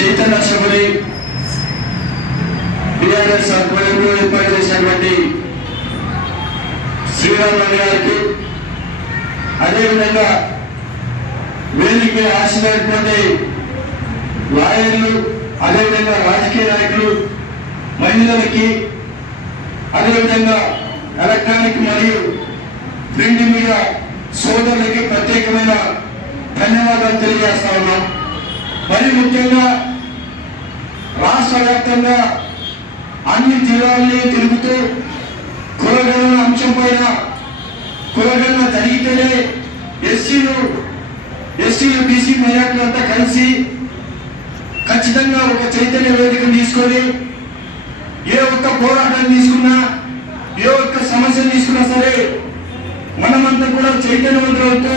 చైతన్య సభని టిఆర్ఎస్ ఆధ్వర్యంలో ఏర్పాటు చేసినటువంటి శ్రీరామ్ గారికి, అదేవిధంగా వేదిక ఆశించినటువంటి లాయర్లు, అదేవిధంగా రాజకీయ నాయకులు, మహిళలకి, అదేవిధంగా ఎలక్ట్రానిక్ మరియు ప్రింట్ మీడియా సోదరులకి ప్రత్యేకమైన ధన్యవాదాలు తెలియజేస్తా ఉన్నాం. మరి ముఖ్యంగా రాష్ట్ర వ్యాప్తంగా అన్ని జిల్లాల్ని తిరుగుతూ కులగణన అంశం పైన కులగణన జరిగితేనే ఎస్సీలు బీసీ మైనార్టీలంతా కలిసి ఖచ్చితంగా ఒక చైతన్య వేదికను తీసుకొని ఏ ఒక్క పోరాటం తీసుకున్నా, ఏ ఒక్క సమస్యను తీసుకున్నా సరే మనమంతా కూడా చైతన్యవంతులవుతూ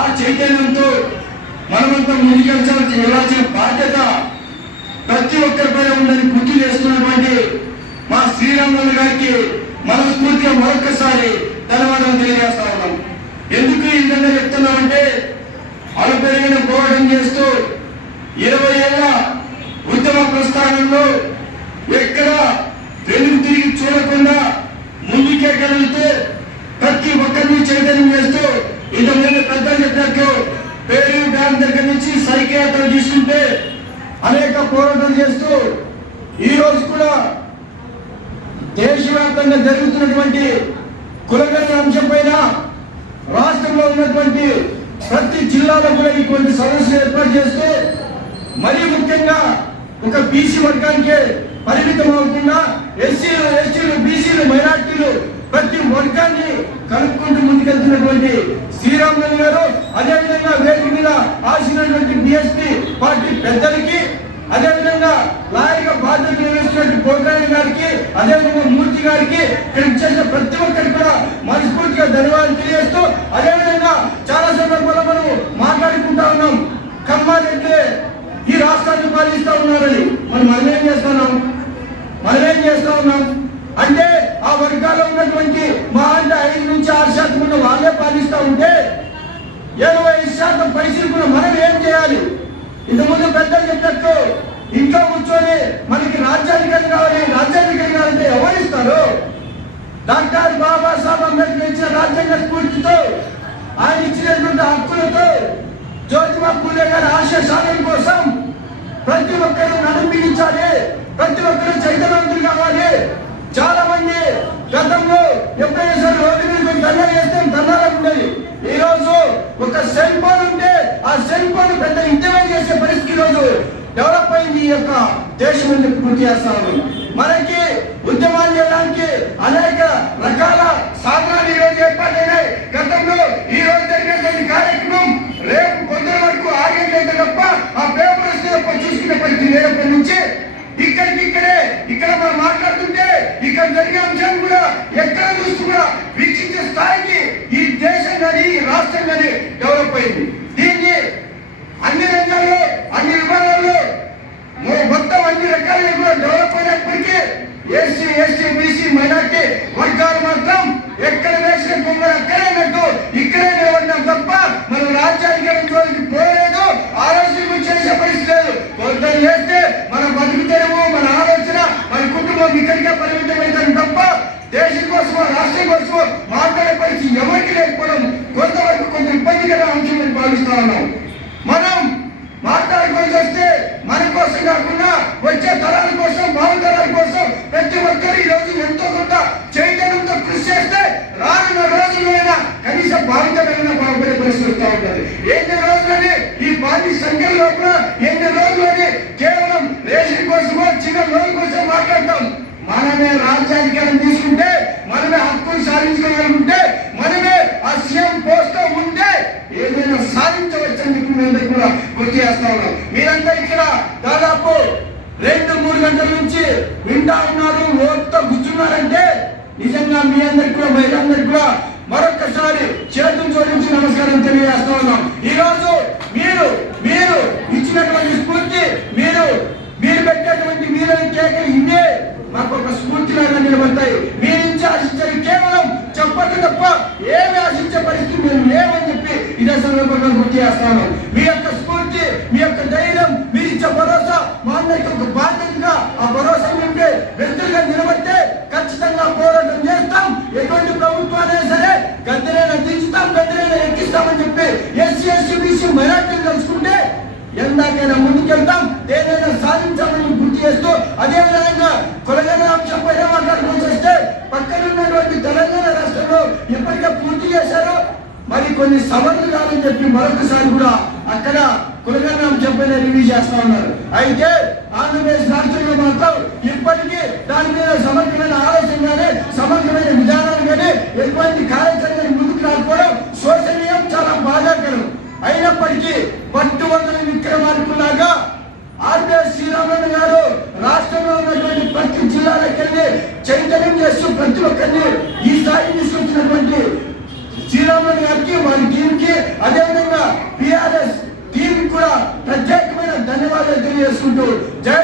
ఆ చైతన్యంతో మనమంతా వెళ్ళాల్సిన బాధ్యత ప్రతి ఒక్కరిపైన ఉందని గుర్తు చేస్తున్నటువంటి మా శ్రీరాములు గారికి మనస్ఫూర్తిగా మరొకసారి ధన్యవాదాలు తెలియజేస్తా ఉన్నాం. ఎందుకు ఈ విధంగా చెప్తున్నామంటే అలపెరిగిన పోరాటం చేస్తూ 20 ఏళ్ల ఉద్యమ ప్రస్థానంలో ఎక్కడ వెనుక తిరిగి చూడకుండా ముందుకే కలుగుతూ ప్రతి ఒక్కరిని చైతన్యం చేస్తూ ఇంతమంది పెద్దలు చెప్పినట్టు పేరు డ్యామ్ దగ్గర నుంచి సైకిల్ యాత్రలు తీసుకుంటే అనేక పోరాటాలు చేస్తూ ఈ రోజు కూడా దేశవ్యాప్తంగా జరుగుతున్నటువంటి కులగణన అంశం పైన రాష్ట్రంలో ఉన్నటువంటి ప్రతి జిల్లాలో కూడా ఇటువంటి సమస్యలు ఏర్పాటు చేస్తూ మరీ ముఖ్యంగా ఒక బీసీ వర్గానికే పరిమితం అవ్వకుండా ఎస్సీలు బీసీలు మైనార్టీలు ప్రతి వర్గాన్ని కలుపుకుంటూ ముందుకెళ్తున్నటువంటి శ్రీరాములు గారు, అదేవిధంగా వేదిక మీద ఆశించినటువంటి బిఎస్పీ పార్టీ పెద్దలకి, అదేవిధంగా లాయర్గా బాధ్యత నిర్వహిస్తున్నటువంటి పోగ్రాని గారికి, అదేవిధంగా మూర్తి గారికి, ఇక్కడ చేసిన ప్రతి ఒక్కరికి కూడా మనస్ఫూర్తిగా ధన్యవాదాలు తెలియజేస్తూ, అదేవిధంగా చాలా సందర్భాల్లో మనం మాట్లాడుకుంటా ఉన్నాం కమ్మారెడ్డి ఈ రాష్ట్రాన్ని పాలిస్తా ఉన్నారని. మనమేం చేస్తా ఉన్నాం అంటే ఆ వర్గాల్లో ఉన్నటువంటి మా అంటే 5 నుంచి 6% ఉన్న వాళ్ళే పాలిస్తా ఉంటే 75% పరిశీలన మనం ఏం చేయాలి? ఇంతకుముందు పెద్దలు చెప్పినట్టు ఇంట్లో కూర్చొని మనకి రాజ్యాధికారం కావాలంటే ఎవరిస్తారు? డాక్టర్ బాబాసాహెబ్ అంబేద్కర్ ఇచ్చిన రాజ్యాంగ స్ఫూర్తితో, ఆయన ఇచ్చినటువంటి హక్కులతో, జ్యోతిబా పూలే గారి ఆశయ సాధన కోసం ప్రతి ఒక్కరూ నడుంబించాలి, ప్రతి ఒక్కరూ చైతన్యవంతులు కావాలి. చాలా మంది గతంలో ఎప్పుడైనా సరే రోడ్డు మీద ధర్నా చేస్తే ధర్నాలు ఉండేది. ఈ రోజు ఒక సెల్ ఫోన్ ఉంటే ఆ సెల్ ఫోన్ పెద్ద ఇంటర్వ్యూ చేసే పరిస్థితి ఈ రోజు డెవలప్ అయింది ఈ యొక్క దేశం అని పూర్తి చేస్తాను. మనకి ఉద్యమాలు చేయడానికి అనేక రకాల సాధనాలు ఈ రోజు ఏర్పాటైనాయి. గతంలో ఈ రోజు జరిగినటువంటి కార్యక్రమం రేపు పొద్దున వరకు 6 గంటలైతే తప్ప ఆ పేపర్ వస్తే చూసుకునే పరిస్థితి లేనప్పటి నుంచి ఇక్కడ మనం మాట్లాడుతుంటే ఇక్కడ జరిగే అంశం కూడా ఎక్కడ చూస్తూ కూడా వీక్షించే స్థాయికి ఈ దేశం కానీ ఈ రాష్ట్రం కానీ డెవలప్ అయింది. దీన్ని అన్ని రంగాల్లో అన్ని విభాగాల్లో మొత్తం అన్ని రకాలుగా కూడా డెవలప్ అయినప్పటికీ ఎస్సీ బీసీ మైనార్టీ వర్గాలు మాత్రం ఎక్కడ వేసిన కొంగలు అక్కడే ఉన్నట్టు ఇక్కడే నిలబడినాం తప్ప మనం రాజ్యాధికారం జోలికి పోలేదు. ఆలోచన చేసే పరిస్థితి లేదు. కొందరు చేస్తే మన బతుకుతేనేమో మన ఆలోచన మన కుటుంబం ఇక్కడికే పరిమితమవుతాం తప్ప దేశం కోసమో రాష్ట్రం కోసమో మాట్లాడే పరిస్థితి ఎవరికి లేకపోవడం కొంతవరకు కొంత ఇబ్బందికర అంశం అని భావిస్తా ఉన్నాం. మనం మాట్లాడుకోవాల్సి వస్తే మన కోసం కాకుండా వచ్చే తరాల కోసం, భావితరాల కోసం ప్రతి ఒక్కరు ఈ రోజు ఎంతో కొంత చైతన్యంతో కృషి చేస్తే రానున్న రోజులైనా కనీస భావితమైన బాగుపడే పరిస్థితి వస్తూ ఉంటుంది. ఎన్ని రోజులని ఈ పార్టీ సంఖ్యల లోపల ఎన్ని రోజులని కేవలం రేషన్ కోసమో చిన్న లోన్ కోసం మాట్లాడతాం. మనమే రాజ్యాధికారం తీసుకుంటే, మనమే హక్కులు సాధించుకోగలుగుంటే, మనమే ఆ సీఎం పోస్ట్ లో ఉంటే ఏదైనా సాధించవచ్చని చెప్పి మేము కూడా గుర్తు చేస్తా ఉన్నాం. మీరంతా ఇక్కడ దాదాపు 2-3 గంటల నుంచి వింటా ఉన్నారు, ఓట్తో కూర్చున్నారంటే నిజంగా మీ అందరికి కూడా మహిళలందరికీ కూడా మరొకసారి చేతులు జోడించి నమస్కారం తెలియజేస్తా ఉన్నాం. ఈ రోజు మీరు ఇచ్చినటువంటి స్ఫూర్తి, మీరు పెట్టేటువంటి మీరని కేకలు ఇన్నే మాకు ఒక స్ఫూర్తిలాగా నిలబడతాయి. మీ నుంచి ఆశించేది కేవలం చెప్పండి తప్ప ఏమి ఆశించే పరిస్థితి మేము లేవని చెప్పి ఇదే సందర్భంగా గుర్తు చేస్తాను. మీ యొక్క స్ఫూర్తి, మీ యొక్క ధైర్యం, మీరు ఇచ్చే భరోసా దించుతాం, పెద్దలైనా ఎక్కిస్తామని చెప్పి ఎస్సీ ఎస్టీ బీసీ మైనార్టీలు కలుసుకుంటే ఎందాకైనా ముందుకెళ్తాం, ఏదైనా సాధించామని గుర్తు చేస్తూ అదే విధంగా కొలగల అంశం పైన మాట్లాడుకోవాల్సి వస్తే పక్కన ఉన్నటువంటి తెలంగాణ రాష్ట్రంలో ఇప్పటికే పూర్తి చేశారు. మరి కొన్ని సవరణలు కావాలని చెప్పి మరొకసారి కూడా అక్కడ కులగల అంశం పైన రివ్యూ చేస్తా ఉన్నారు. అయితే ఆంధ్రప్రదేశ్ రాష్ట్రంలో మాత్రం ఇప్పటికీ దాని మీద సమగ్రమైన ఆలోచన కానీ సమగ్రమైన విధానాలు కానీ ఎటువంటి కార్యాచరణ ముందుకు రాకపోవడం శోచనీయం, చాలా బాధాకరం. అయినప్పటికీ పట్టుబడుల విక్రమార్కులాగా ఆర్బీఎస్ శ్రీరామన్ గారు రాష్ట్రంలో ఉన్నటువంటి ప్రతి జిల్లాలకు వెళ్ళి చైతన్యం చేస్తూ ప్రతి ఒక్కరిని ఈ స్థాయి తీసుకొచ్చినటువంటి శ్రీరామన్ గారికి, వారి టీంకి, అదేవిధంగా పిఆర్ఎస్ టీం కూడా ప్రత్యేకమైన ధన్యవాదాలు తెలియజేసుకుంటూ జై